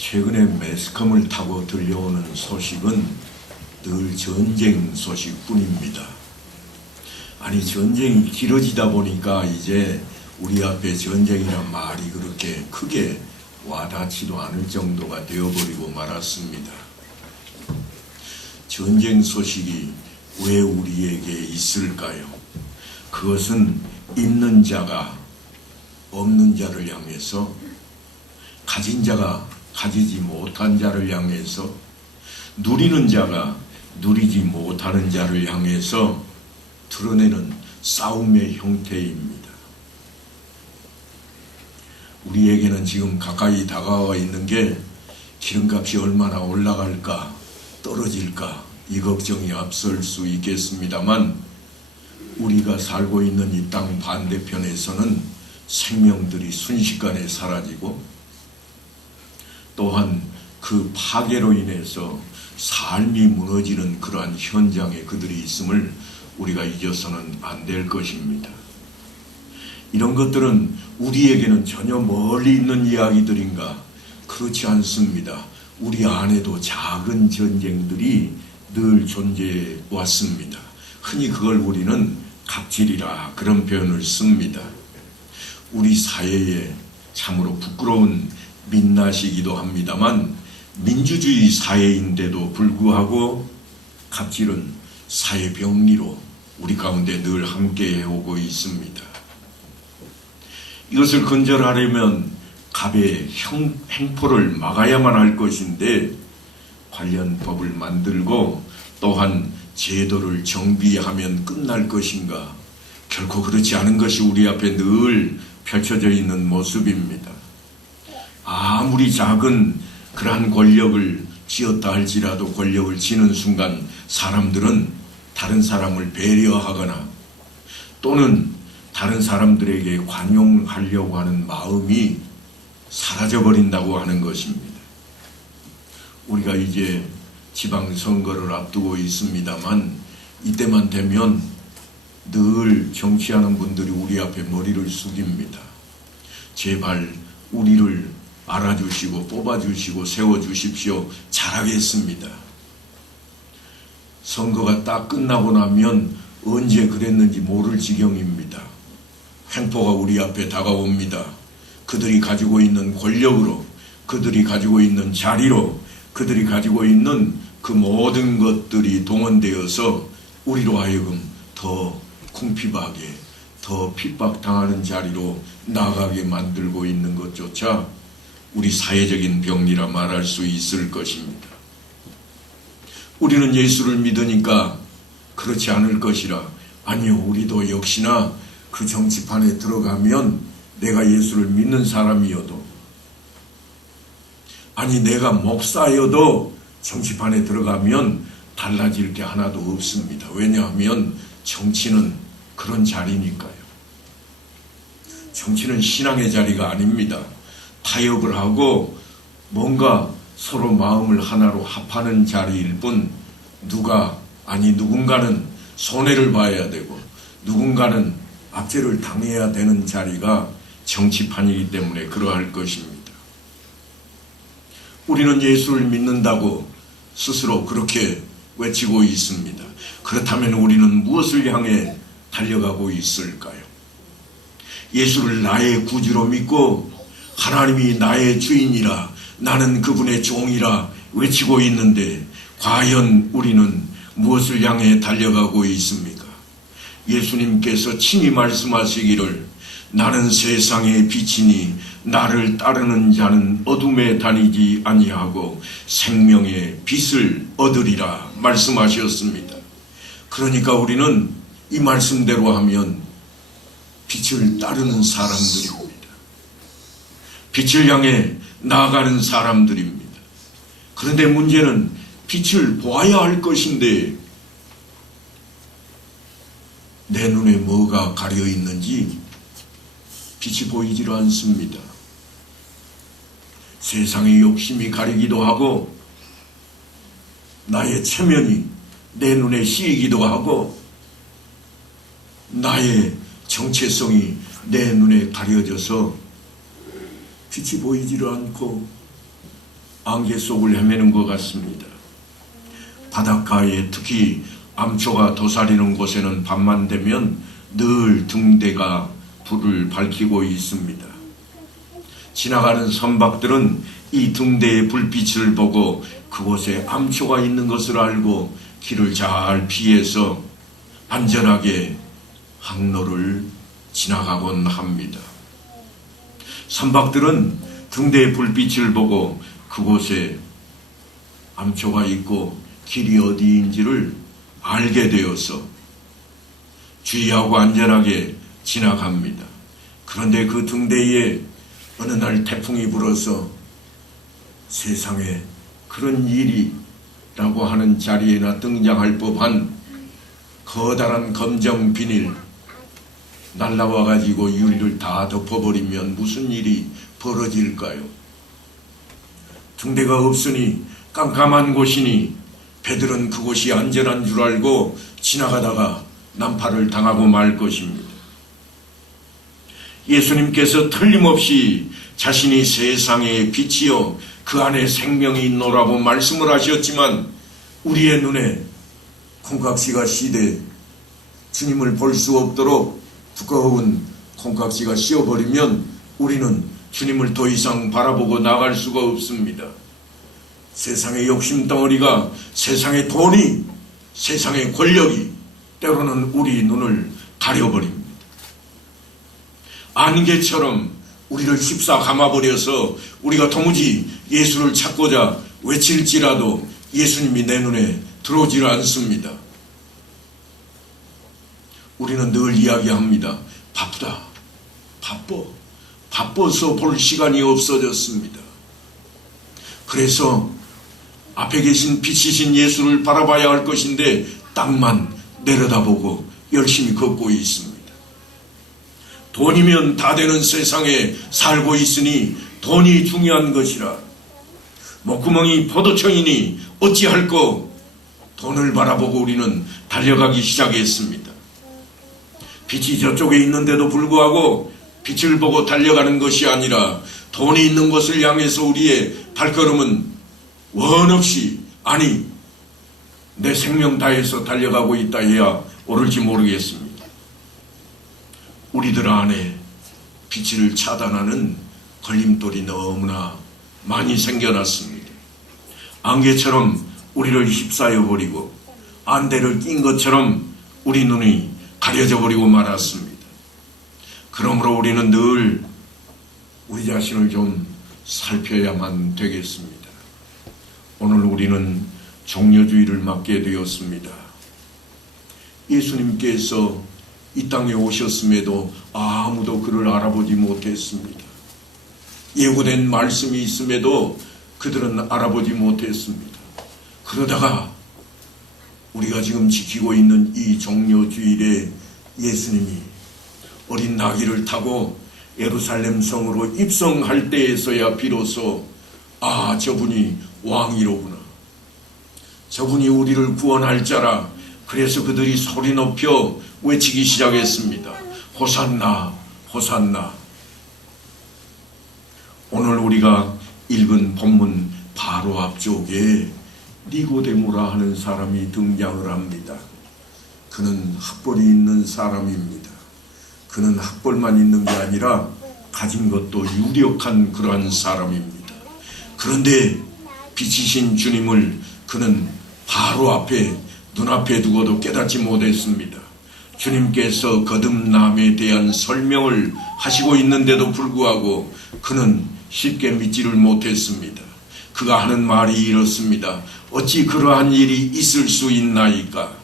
최근에 매스컴을 타고 들려오는 소식은 늘 전쟁 소식뿐입니다. 아니, 전쟁이 길어지다 보니까 이제 우리 앞에 전쟁이란 말이 그렇게 크게 와닿지도 않을 정도가 되어버리고 말았습니다. 전쟁 소식이 왜 우리에게 있을까요? 그것은 있는 자가 없는 자를 향해서, 가진 자가 가지지 못한 자를 향해서, 누리는 자가 누리지 못하는 자를 향해서 드러내는 싸움의 형태입니다. 우리에게는 지금 가까이 다가와 있는 게 기름값이 얼마나 올라갈까, 떨어질까, 이 걱정이 앞설 수 있겠습니다만, 우리가 살고 있는 이 땅 반대편에서는 생명들이 순식간에 사라지고, 또한 그 파괴로 인해서 삶이 무너지는 그러한 현장에 그들이 있음을 우리가 잊어서는 안 될 것입니다. 이런 것들은 우리에게는 전혀 멀리 있는 이야기들인가? 그렇지 않습니다. 우리 안에도 작은 전쟁들이 늘 존재해 왔습니다. 흔히 그걸 우리는 갑질이라 그런 표현을 씁니다. 우리 사회에 참으로 부끄러운 민낯이기도 합니다만, 민주주의 사회인데도 불구하고 갑질은 사회 병리로 우리 가운데 늘 함께 해오고 있습니다. 이것을 근절하려면 갑의 행포를 막아야만 할 것인데, 관련 법을 만들고 또한 제도를 정비하면 끝날 것인가? 결코 그렇지 않은 것이 우리 앞에 늘 펼쳐져 있는 모습입니다. 아무리 작은 그러한 권력을 쥐었다 할지라도 권력을 쥐는 순간 사람들은 다른 사람을 배려하거나 또는 다른 사람들에게 관용하려고 하는 마음이 사라져버린다고 하는 것입니다. 우리가 이제 지방선거를 앞두고 있습니다만, 이때만 되면 늘 정치하는 분들이 우리 앞에 머리를 숙입니다. 제발 우리를 알아주시고 뽑아주시고 세워주십시오. 잘하겠습니다. 선거가 딱 끝나고 나면 언제 그랬는지 모를 지경입니다. 횡포가 우리 앞에 다가옵니다. 그들이 가지고 있는 권력으로, 그들이 가지고 있는 자리로, 그들이 가지고 있는 그 모든 것들이 동원되어서 우리로 하여금 더 궁핍하게, 더 핍박당하는 자리로 나가게 만들고 있는 것조차 우리 사회적인 병리라 말할 수 있을 것입니다. 우리는 예수를 믿으니까 그렇지 않을 것이라. 아니요, 우리도 역시나 그 정치판에 들어가면 내가 예수를 믿는 사람이어도, 아니 내가 목사여도 정치판에 들어가면 달라질 게 하나도 없습니다. 왜냐하면 정치는 그런 자리니까요. 정치는 신앙의 자리가 아닙니다. 타협을 하고 뭔가 서로 마음을 하나로 합하는 자리일 뿐, 누군가는 손해를 봐야 되고 누군가는 압제를 당해야 되는 자리가 정치판이기 때문에 그러할 것입니다. 우리는 예수를 믿는다고 스스로 그렇게 외치고 있습니다. 그렇다면 우리는 무엇을 향해 달려가고 있을까요? 예수를 나의 구주로 믿고 하나님이 나의 주인이라, 나는 그분의 종이라 외치고 있는데, 과연 우리는 무엇을 향해 달려가고 있습니까? 예수님께서 친히 말씀하시기를, 나는 세상의 빛이니 나를 따르는 자는 어둠에 다니지 아니하고 생명의 빛을 얻으리라 말씀하셨습니다. 그러니까 우리는 이 말씀대로 하면 빛을 따르는 사람들입니다. 빛을 향해 나아가는 사람들입니다. 그런데 문제는 빛을 보아야 할 것인데 내 눈에 뭐가 가려 있는지 빛이 보이지를 않습니다. 세상의 욕심이 가리기도 하고 나의 체면이 내 눈에 씌이기도 하고 나의 정체성이 내 눈에 가려져서 빛이 보이지를 않고 안개 속을 헤매는 것 같습니다. 바닷가에 특히 암초가 도사리는 곳에는 밤만 되면 늘 등대가 불을 밝히고 있습니다. 지나가는 선박들은 이 등대의 불빛을 보고 그곳에 암초가 있는 것을 알고 길을 잘 피해서 안전하게 항로를 지나가곤 합니다. 선박들은 등대의 불빛을 보고 그곳에 암초가 있고 길이 어디인지를 알게 되어서 주의하고 안전하게 지나갑니다. 그런데 그 등대에 어느 날 태풍이 불어서 세상에 그런 일이라고 하는 자리에나 등장할 법한 커다란 검정 비닐 날라와 가지고 유리를 다 덮어버리면 무슨 일이 벌어질까요? 등대가 없으니 깜깜한 곳이니 배들은 그곳이 안전한 줄 알고 지나가다가 난파를 당하고 말 것입니다. 예수님께서 틀림없이 자신이 세상의 빛이요 그 안에 생명이 있노라고 말씀을 하셨지만 우리의 눈에 콩깍지가 시대 주님을 볼 수 없도록 두꺼운 콩깍지가 씌어버리면 우리는 주님을 더 이상 바라보고 나갈 수가 없습니다. 세상의 욕심 덩어리가, 세상의 돈이, 세상의 권력이 때로는 우리 눈을 가려버립니다. 안개처럼 우리를 휩싸 감아버려서 우리가 도무지 예수를 찾고자 외칠지라도 예수님이 내 눈에 들어오질 않습니다. 우리는 늘 이야기합니다. 바쁘다. 바빠서 볼 시간이 없어졌습니다. 그래서 앞에 계신 빛이신 예수를 바라봐야 할 것인데 땅만 내려다보고 열심히 걷고 있습니다. 돈이면 다 되는 세상에 살고 있으니 돈이 중요한 것이라 목구멍이 포도청이니 어찌할꼬 돈을 바라보고 우리는 달려가기 시작했습니다. 빛이 저쪽에 있는데도 불구하고 빛을 보고 달려가는 것이 아니라 돈이 있는 곳을 향해서 우리의 발걸음은 원없이 아니 내 생명 다해서 달려가고 있다 해야 옳을지 모르겠습니다. 우리들 안에 빛을 차단하는 걸림돌이 너무나 많이 생겨났습니다. 안개처럼 우리를 휩싸여 버리고 안대를 낀 것처럼 우리 눈이 가려져 버리고 말았습니다. 그러므로 우리는 늘 우리 자신을 좀 살펴야만 되겠습니다. 오늘 우리는 종려주의를 맞게 되었습니다. 예수님께서 이 땅에 오셨음에도 아무도 그를 알아보지 못했습니다. 예고된 말씀이 있음에도 그들은 알아보지 못했습니다. 그러다가 우리가 지금 지키고 있는 이 종려주일에 예수님이 어린 나귀를 타고 예루살렘 성으로 입성할 때에서야 비로소 아, 저분이 왕이로구나. 저분이 우리를 구원할 자라. 그래서 그들이 소리 높여 외치기 시작했습니다. 호산나, 호산나. 오늘 우리가 읽은 본문 바로 앞쪽에 니고데모라 하는 사람이 등장을 합니다. 그는 학벌이 있는 사람입니다. 그는 학벌만 있는 게 아니라 가진 것도 유력한 그러한 사람입니다. 그런데 빛이신 주님을 그는 바로 앞에 눈앞에 두고도 깨닫지 못했습니다. 주님께서 거듭남에 대한 설명을 하시고 있는데도 불구하고 그는 쉽게 믿지를 못했습니다. 그가 하는 말이 이렇습니다. 어찌 그러한 일이 있을 수 있나이까?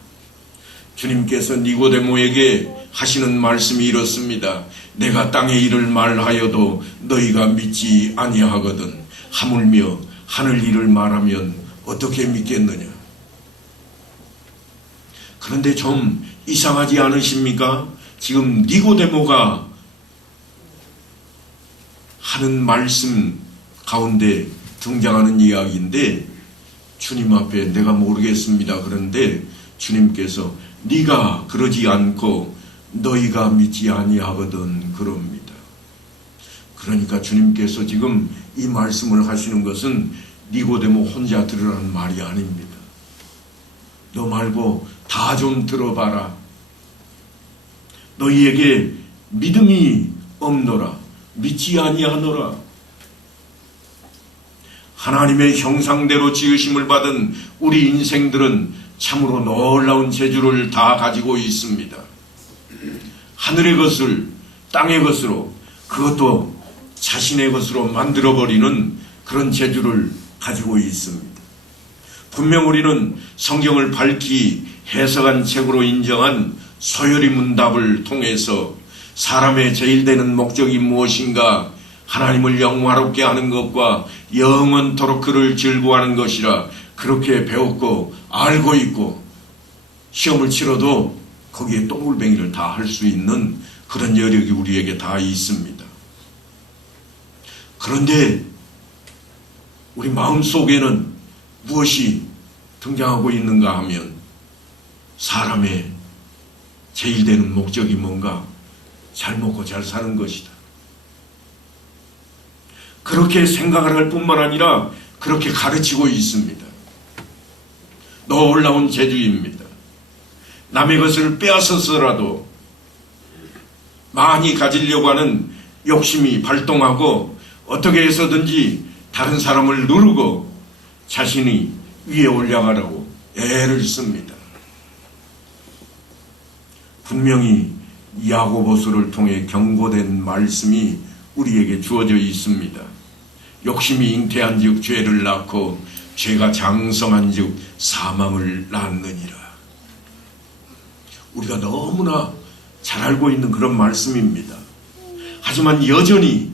주님께서 니고데모에게 하시는 말씀이 이렇습니다. 내가 땅의 일을 말하여도 너희가 믿지 아니하거든 하물며 하늘 일을 말하면 어떻게 믿겠느냐? 그런데 좀 이상하지 않으십니까? 지금 니고데모가 하는 말씀 가운데 등장하는 이야기인데 주님 앞에 내가 모르겠습니다. 그런데 주님께서 네가 그러지 않고 너희가 믿지 아니하거든 그럽니다. 그러니까 주님께서 지금 이 말씀을 하시는 것은 니고데모 혼자 들으라는 말이 아닙니다. 너 말고 다 좀 들어봐라. 너희에게 믿음이 없노라. 믿지 아니하노라. 하나님의 형상대로 지으심을 받은 우리 인생들은 참으로 놀라운 재주를 다 가지고 있습니다. 하늘의 것을 땅의 것으로, 그것도 자신의 것으로 만들어버리는 그런 재주를 가지고 있습니다. 분명 우리는 성경을 밝히 해석한 책으로 인정한 소요리 문답을 통해서 사람의 제일 되는 목적이 무엇인가, 하나님을 영화롭게 하는 것과 영원토록 그를 즐거워하는 것이라 그렇게 배웠고 알고 있고, 시험을 치러도 거기에 똥물뱅이를 다 할 수 있는 그런 여력이 우리에게 다 있습니다. 그런데 우리 마음속에는 무엇이 등장하고 있는가 하면, 사람의 제일 되는 목적이 뭔가? 잘 먹고 잘 사는 것이다. 그렇게 생각을 할 뿐만 아니라 그렇게 가르치고 있습니다. 놀라운 재주입니다. 남의 것을 빼앗아서라도 많이 가지려고 하는 욕심이 발동하고, 어떻게 해서든지 다른 사람을 누르고 자신이 위에 올라가라고 애를 씁니다. 분명히 야고보서를 통해 경고된 말씀이 우리에게 주어져 있습니다. 욕심이 잉태한 즉 죄를 낳고, 죄가 장성한 즉 사망을 낳느니라. 우리가 너무나 잘 알고 있는 그런 말씀입니다. 하지만 여전히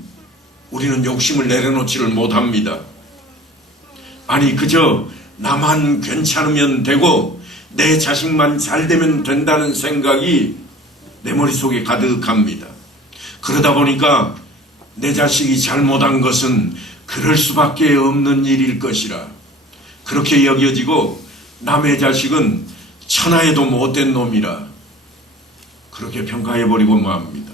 우리는 욕심을 내려놓지를 못합니다. 아니, 그저 나만 괜찮으면 되고 내 자식만 잘 되면 된다는 생각이 내 머릿속에 가득합니다. 그러다 보니까 내 자식이 잘못한 것은 그럴 수밖에 없는 일일 것이라 그렇게 여겨지고, 남의 자식은 천하에도 못된 놈이라 그렇게 평가해버리고 맙니다.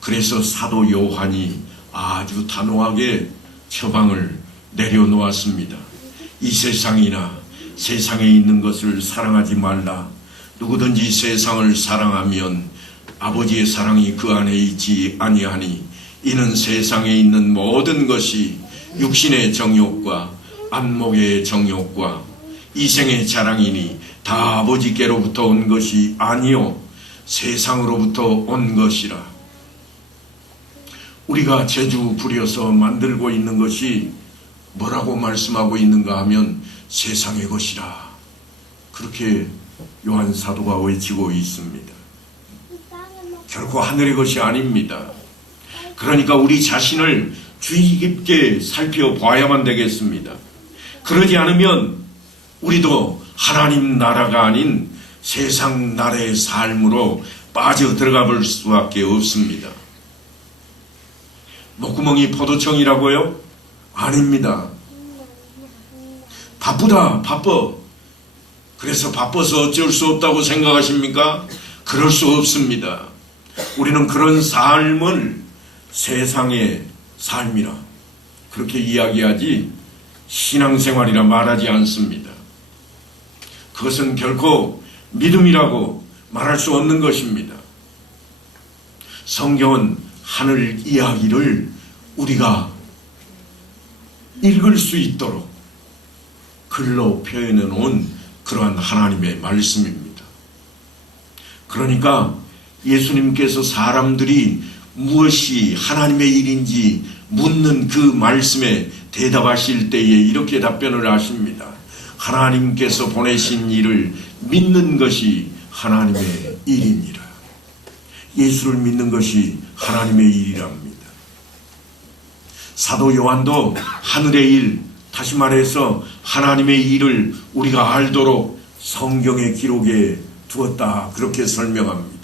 그래서 사도 요한이 아주 단호하게 처방을 내려놓았습니다. 이 세상이나 세상에 있는 것을 사랑하지 말라. 누구든지 세상을 사랑하면 아버지의 사랑이 그 안에 있지 아니하니, 이는 세상에 있는 모든 것이 육신의 정욕과 안목의 정욕과 이생의 자랑이니 다 아버지께로부터 온 것이 아니요 세상으로부터 온 것이라. 우리가 재주 부려서 만들고 있는 것이 뭐라고 말씀하고 있는가 하면 세상의 것이라, 그렇게 요한 사도가 외치고 있습니다. 결코 하늘의 것이 아닙니다. 그러니까 우리 자신을 주의 깊게 살펴봐야만 되겠습니다. 그러지 않으면 우리도 하나님 나라가 아닌 세상 나라의 삶으로 빠져 들어가 볼 수밖에 없습니다. 목구멍이 포도청이라고요? 아닙니다. 바쁘다, 바빠. 그래서 바빠서 어쩔 수 없다고 생각하십니까? 그럴 수 없습니다. 우리는 그런 삶을 세상의 삶이라 그렇게 이야기하지 신앙생활이라 말하지 않습니다. 그것은 결코 믿음이라고 말할 수 없는 것입니다. 성경은 하늘 이야기를 우리가 읽을 수 있도록 글로 표현해 놓은 그러한 하나님의 말씀입니다. 그러니까 예수님께서 사람들이 무엇이 하나님의 일인지 묻는 그 말씀에 대답하실 때에 이렇게 답변을 하십니다. 하나님께서 보내신 일을 믿는 것이 하나님의 일이니라. 예수를 믿는 것이 하나님의 일이랍니다. 사도 요한도 하늘의 일, 다시 말해서 하나님의 일을 우리가 알도록 성경의 기록에 두었다, 그렇게 설명합니다.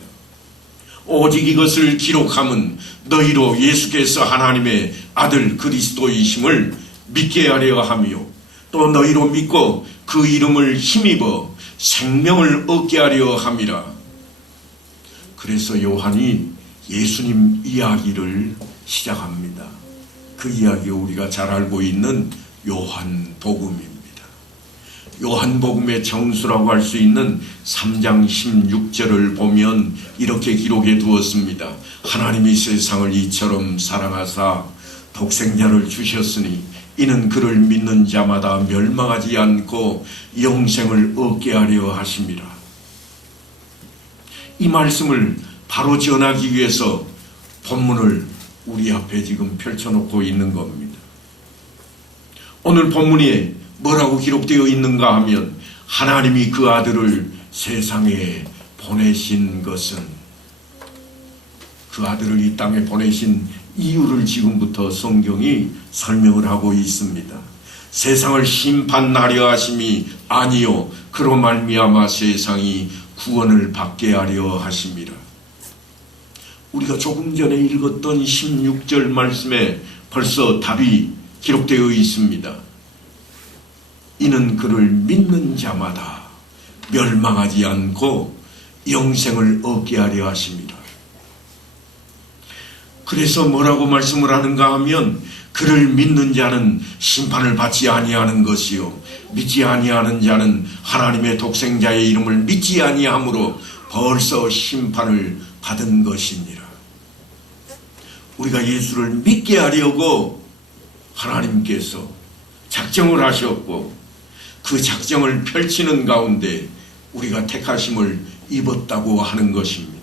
오직 이것을 기록함은 너희로 예수께서 하나님의 아들 그리스도이심을 믿게 하려 함이요, 또 너희로 믿고 그 이름을 힘입어 생명을 얻게 하려 함이라. 그래서 요한이 예수님 이야기를 시작합니다. 그 이야기 우리가 잘 알고 있는 요한복음입니다. 요한복음의 정수라고 할 수 있는 3장 16절을 보면 이렇게 기록해 두었습니다. 하나님이 세상을 이처럼 사랑하사 독생자를 주셨으니 이는 그를 믿는 자마다 멸망하지 않고 영생을 얻게 하려 하심이라. 이 말씀을 바로 전하기 위해서 본문을 우리 앞에 지금 펼쳐놓고 있는 겁니다. 오늘 본문에 뭐라고 기록되어 있는가 하면 하나님이 그 아들을 세상에 보내신 것은, 그 아들을 이 땅에 보내신 이유를 지금부터 성경이 설명을 하고 있습니다. 세상을 심판하려 하심이 아니요 그로 말미암아 세상이 구원을 받게 하려 하심이라. 우리가 조금 전에 읽었던 16절 말씀에 벌써 답이 기록되어 있습니다. 이는 그를 믿는 자마다 멸망하지 않고 영생을 얻게 하려 하심이라. 그래서 뭐라고 말씀을 하는가 하면 그를 믿는 자는 심판을 받지 아니하는 것이요 믿지 아니하는 자는 하나님의 독생자의 이름을 믿지 아니하므로 벌써 심판을 받은 것이니라. 우리가 예수를 믿게 하려고 하나님께서 작정을 하셨고 그 작정을 펼치는 가운데 우리가 택하심을 입었다고 하는 것입니다.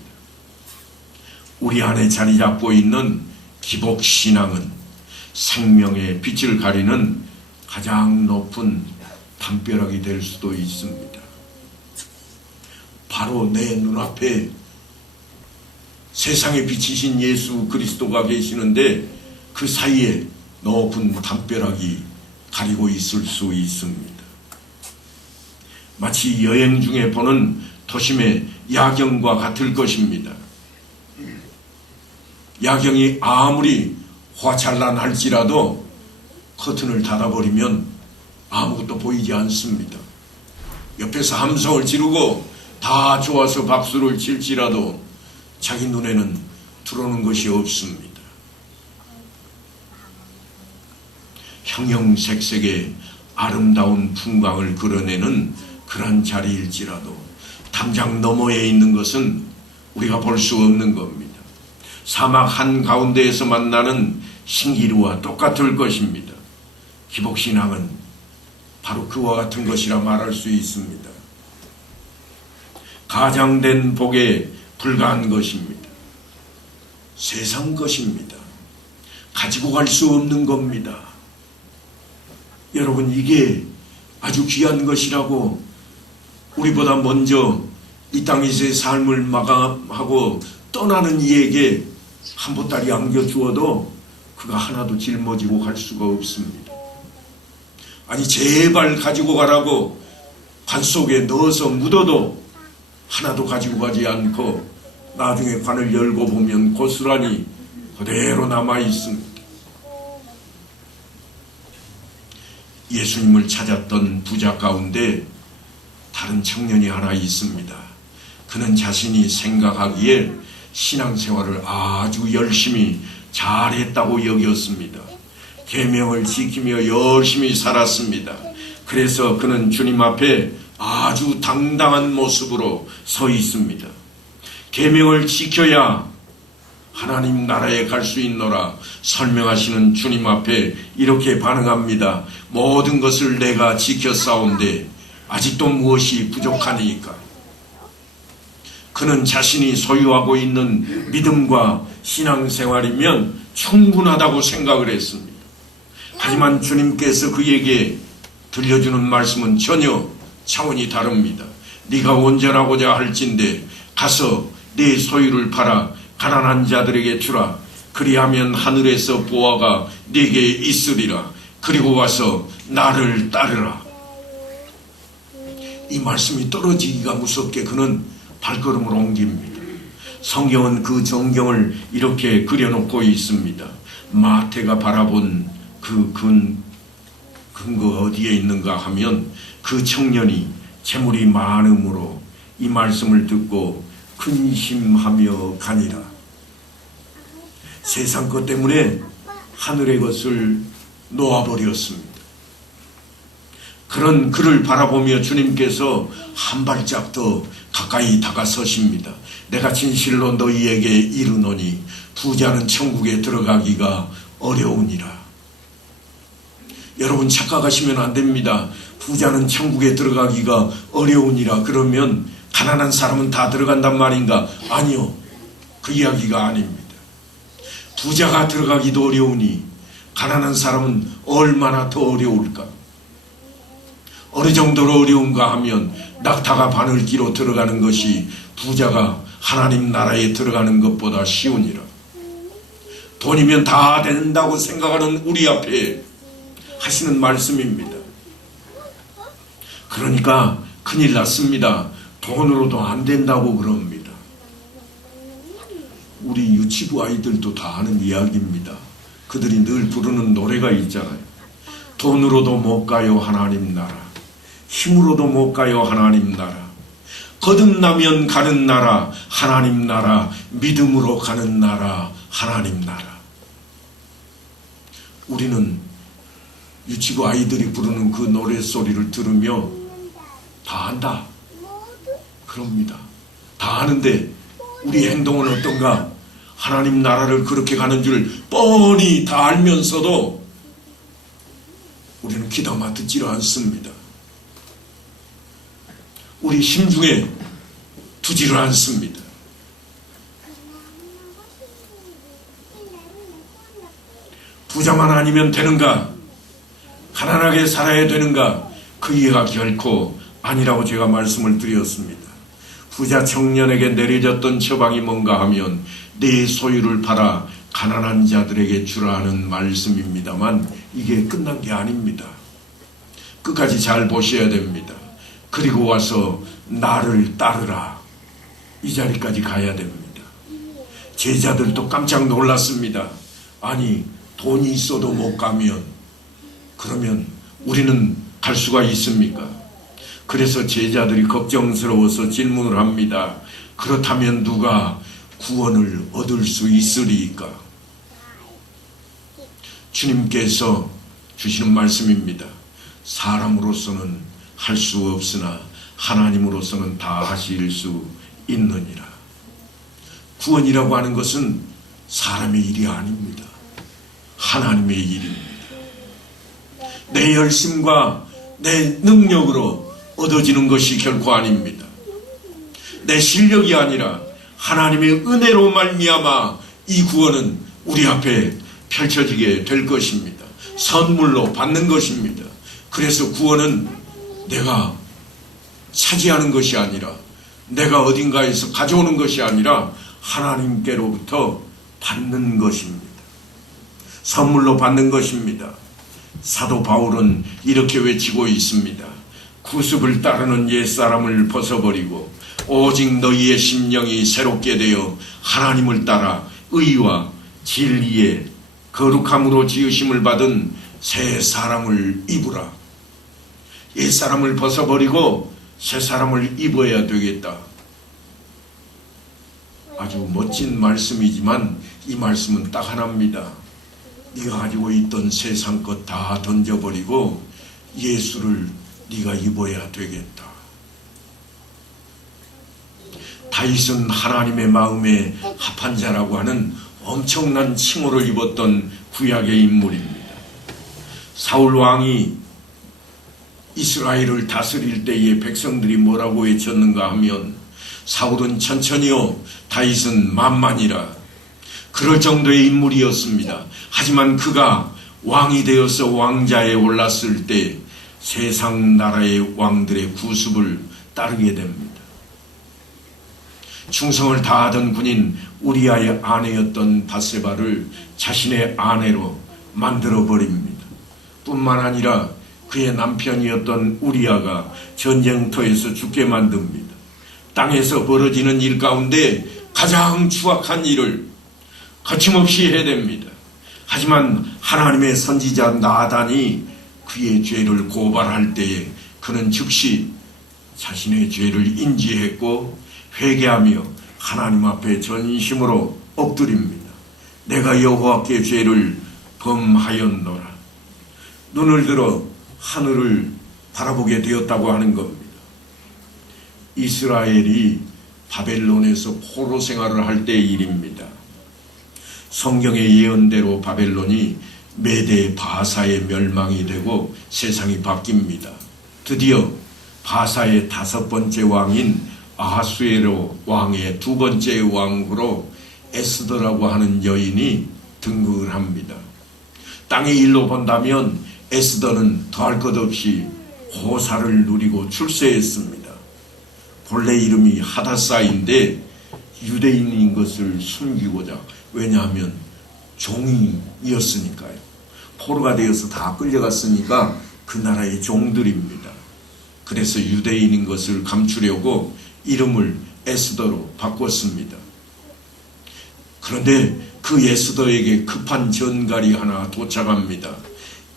우리 안에 자리 잡고 있는 기복신앙은 생명의 빛을 가리는 가장 높은 담벼락이 될 수도 있습니다. 바로 내 눈앞에 세상에 비치신 예수 그리스도가 계시는데 그 사이에 높은 담벼락이 가리고 있을 수 있습니다. 마치 여행 중에 보는 도심의 야경과 같을 것입니다. 야경이 아무리 화찬란할지라도 커튼을 닫아버리면 아무것도 보이지 않습니다. 옆에서 함성을 지르고 다 좋아서 박수를 칠지라도 자기 눈에는 들어오는 것이 없습니다. 형형색색의 아름다운 풍광을 그려내는 그런 자리일지라도 담장 너머에 있는 것은 우리가 볼 수 없는 겁니다. 사막 한가운데에서 만나는 신기루와 똑같을 것입니다. 기복신앙은 바로 그와 같은 것이라 말할 수 있습니다. 가장된 복에 불과한 것입니다. 세상 것입니다. 가지고 갈 수 없는 겁니다. 여러분, 이게 아주 귀한 것이라고 우리보다 먼저 이 땅에서의 삶을 마감하고 떠나는 이에게 한 보따리 안겨주어도 그가 하나도 짊어지고 갈 수가 없습니다. 아니, 제발 가지고 가라고 관 속에 넣어서 묻어도 하나도 가지고 가지 않고 나중에 관을 열고 보면 고스란히 그대로 남아 있습니다. 예수님을 찾았던 부자 가운데 다른 청년이 하나 있습니다. 그는 자신이 생각하기에 신앙생활을 아주 열심히 잘했다고 여겼습니다. 계명을 지키며 열심히 살았습니다. 그래서 그는 주님 앞에 아주 당당한 모습으로 서 있습니다. 계명을 지켜야 하나님 나라에 갈 수 있노라 설명하시는 주님 앞에 이렇게 반응합니다. 모든 것을 내가 지켰사온데 아직도 무엇이 부족하니까. 그는 자신이 소유하고 있는 믿음과 신앙생활이면 충분하다고 생각을 했습니다. 하지만 주님께서 그에게 들려주는 말씀은 전혀 차원이 다릅니다. 네가 온전하고자 할진대 가서 네 소유를 팔아 가난한 자들에게 주라. 그리하면 하늘에서 보화가 네게 있으리라. 그리고 와서 나를 따르라. 이 말씀이 떨어지기가 무섭게 그는 발걸음을 옮깁니다. 성경은 그 전경을 이렇게 그려놓고 있습니다. 마태가 바라본 그 근거 어디에 있는가 하면 그 청년이 재물이 많음으로 이 말씀을 듣고 근심하며 가니라. 세상 것 때문에 하늘의 것을 놓아버렸습니다. 그런 그를 바라보며 주님께서 한 발짝 더 가까이 다가서십니다. 내가 진실로 너희에게 이르노니 부자는 천국에 들어가기가 어려우니라. 여러분 착각하시면 안 됩니다. 부자는 천국에 들어가기가 어려우니라 그러면 가난한 사람은 다 들어간단 말인가? 아니요. 그 이야기가 아닙니다. 부자가 들어가기도 어려우니 가난한 사람은 얼마나 더 어려울까? 어느 정도로 어려운가 하면 낙타가 바늘 끼로 들어가는 것이 부자가 하나님 나라에 들어가는 것보다 쉬우니라. 돈이면 다 된다고 생각하는 우리 앞에 하시는 말씀입니다. 그러니까 큰일 났습니다. 돈으로도 안 된다고 그럽니다. 우리 유치부 아이들도 다 아는 이야기입니다. 그들이 늘 부르는 노래가 있잖아요. 돈으로도 못 가요 하나님 나라, 힘으로도 못 가요 하나님 나라, 거듭나면 가는 나라 하나님 나라, 믿음으로 가는 나라 하나님 나라. 우리는 유치부 아이들이 부르는 그 노래소리를 들으며 다 안다 그럽니다. 다 아는데 우리 행동은 어떤가? 하나님 나라를 그렇게 가는 줄 뻔히 다 알면서도 우리는 귀담아 듣지를 않습니다. 우리 심중에 두지를 않습니다. 부자만 아니면 되는가? 가난하게 살아야 되는가? 그 이해가 결코 아니라고 제가 말씀을 드렸습니다. 부자 청년에게 내려졌던 처방이 뭔가 하면 내 소유를 팔아 가난한 자들에게 주라는 말씀입니다만 이게 끝난 게 아닙니다. 끝까지 잘 보셔야 됩니다. 그리고 와서 나를 따르라. 이 자리까지 가야 됩니다. 제자들도 깜짝 놀랐습니다. 아니 돈이 있어도 못 가면 그러면 우리는 갈 수가 있습니까? 그래서 제자들이 걱정스러워서 질문을 합니다. 그렇다면 누가 구원을 얻을 수 있으리까? 주님께서 주시는 말씀입니다. 사람으로서는 할 수 없으나 하나님으로서는 다 하실 수 있느니라. 구원이라고 하는 것은 사람의 일이 아닙니다. 하나님의 일입니다. 내 열심과 내 능력으로 얻어지는 것이 결코 아닙니다. 내 실력이 아니라 하나님의 은혜로 말미암아 이 구원은 우리 앞에 펼쳐지게 될 것입니다. 선물로 받는 것입니다. 그래서 구원은 내가 차지하는 것이 아니라 내가 어딘가에서 가져오는 것이 아니라 하나님께로부터 받는 것입니다. 선물로 받는 것입니다. 사도 바울은 이렇게 외치고 있습니다. 구습을 따르는 옛사람을 벗어버리고 오직 너희의 심령이 새롭게 되어 하나님을 따라 의와 진리의 거룩함으로 지으심을 받은 새 사람을 입으라. 옛사람을 벗어버리고 새 사람을 입어야 되겠다. 아주 멋진 말씀이지만 이 말씀은 딱 하나입니다. 네가 가지고 있던 세상 것 다 던져버리고 예수를 네가 입어야 되겠다. 다윗은 하나님의 마음에 합한 자라고 하는 엄청난 칭호를 입었던 구약의 인물입니다. 사울 왕이 이스라엘을 다스릴 때에 백성들이 뭐라고 외쳤는가 하면 사울은 천천히요 다윗은 만만이라. 그럴 정도의 인물이었습니다. 하지만 그가 왕이 되어서 왕자에 올랐을 때 세상 나라의 왕들의 구습을 따르게 됩니다. 충성을 다하던 군인 우리아의 아내였던 바세바를 자신의 아내로 만들어버립니다. 뿐만 아니라 그의 남편이었던 우리아가 전쟁터에서 죽게 만듭니다. 땅에서 벌어지는 일 가운데 가장 추악한 일을 거침없이 해냅니다. 하지만 하나님의 선지자 나단이 그의 죄를 고발할 때에 그는 즉시 자신의 죄를 인지했고 회개하며 하나님 앞에 전심으로 엎드립니다. 내가 여호와께 죄를 범하였노라. 눈을 들어 하늘을 바라보게 되었다고 하는 겁니다. 이스라엘이 바벨론에서 포로 생활을 할 때의 일입니다. 성경의 예언대로 바벨론이 메대 바사의 멸망이 되고 세상이 바뀝니다. 드디어 바사의 5번째 왕인 아하수에로 왕의 2번째 왕으로 에스더라고 하는 여인이 등극을 합니다. 땅의 일로 본다면 에스더는 더할 것 없이 호사를 누리고 출세했습니다. 본래 이름이 하다사인데 유대인인 것을 숨기고자, 왜냐하면 종이었으니까요. 포로가 되어서 다 끌려갔으니까 그 나라의 종들입니다. 그래서 유대인인 것을 감추려고 이름을 에스더로 바꿨습니다. 그런데 그 에스더에게 급한 전갈이 하나 도착합니다.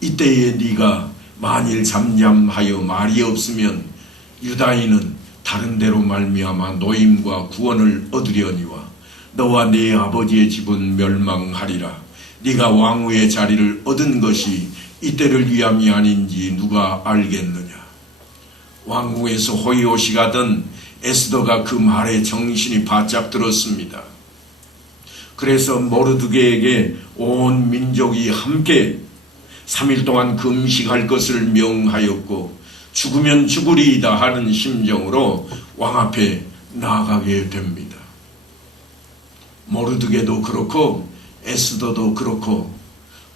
이때에 네가 만일 잠잠하여 말이 없으면 유다인은 다른 데로 말미암아 노임과 구원을 얻으려니와 너와 네 아버지의 집은 멸망하리라. 네가 왕후의 자리를 얻은 것이 이때를 위함이 아닌지 누가 알겠느냐. 왕궁에서 호의호식하던 에스더가 그 말에 정신이 바짝 들었습니다. 그래서 모르드게에게 온 민족이 함께 3일 동안 금식할 것을 명하였고 죽으면 죽으리이다 하는 심정으로 왕 앞에 나아가게 됩니다. 모르드게도 그렇고 에스더도 그렇고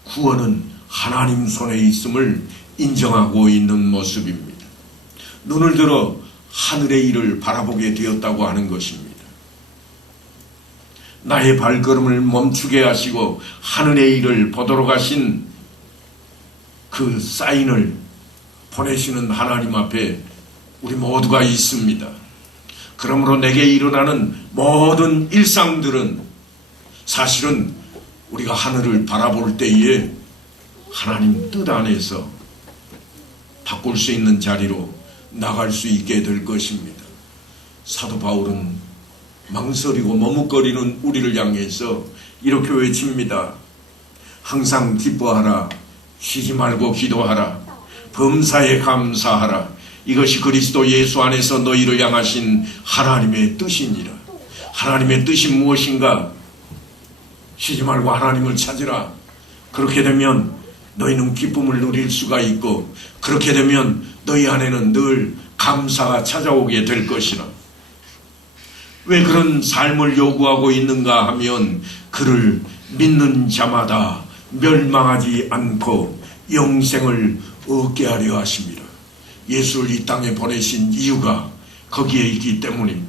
구원은 하나님 손에 있음을 인정하고 있는 모습입니다. 눈을 들어 하늘의 일을 바라보게 되었다고 하는 것입니다. 나의 발걸음을 멈추게 하시고 하늘의 일을 보도록 하신 그 사인을 보내시는 하나님 앞에 우리 모두가 있습니다. 그러므로 내게 일어나는 모든 일상들은 사실은 우리가 하늘을 바라볼 때에 하나님 뜻 안에서 바꿀 수 있는 자리로 나갈 수 있게 될 것입니다. 사도 바울은 망설이고 머뭇거리는 우리를 향해서 이렇게 외칩니다. 항상 기뻐하라. 쉬지 말고 기도하라. 범사에 감사하라. 이것이 그리스도 예수 안에서 너희를 향하신 하나님의 뜻이니라. 하나님의 뜻이 무엇인가? 쉬지 말고 하나님을 찾으라. 그렇게 되면 너희는 기쁨을 누릴 수가 있고, 그렇게 되면 너희 안에는 늘 감사가 찾아오게 될 것이라. 왜 그런 삶을 요구하고 있는가 하면 그를 믿는 자마다 멸망하지 않고 영생을 얻게 하려 하십니다. 예수를 이 땅에 보내신 이유가 거기에 있기 때문입니다.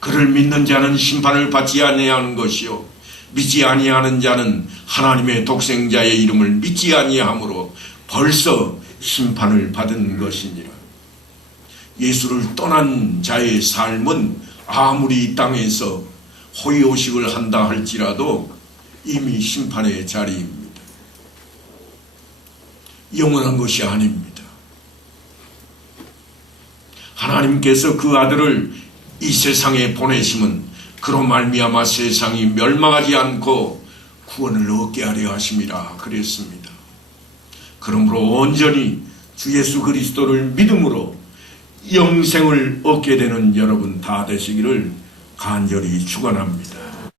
그를 믿는 자는 심판을 받지 아니하는 것이요 믿지 아니하는 자는 하나님의 독생자의 이름을 믿지 아니하므로 벌써 심판을 받은 것이니라. 예수를 떠난 자의 삶은 아무리 이 땅에서 호의호식을 한다 할지라도 이미 심판의 자리입니다. 영원한 것이 아닙니다. 하나님께서 그 아들을 이 세상에 보내심은 그로 말미암아 세상이 멸망하지 않고 구원을 얻게 하려 하심이라 그랬습니다. 그러므로 온전히 주 예수 그리스도를 믿음으로 영생을 얻게 되는 여러분 다 되시기를 간절히 축원합니다.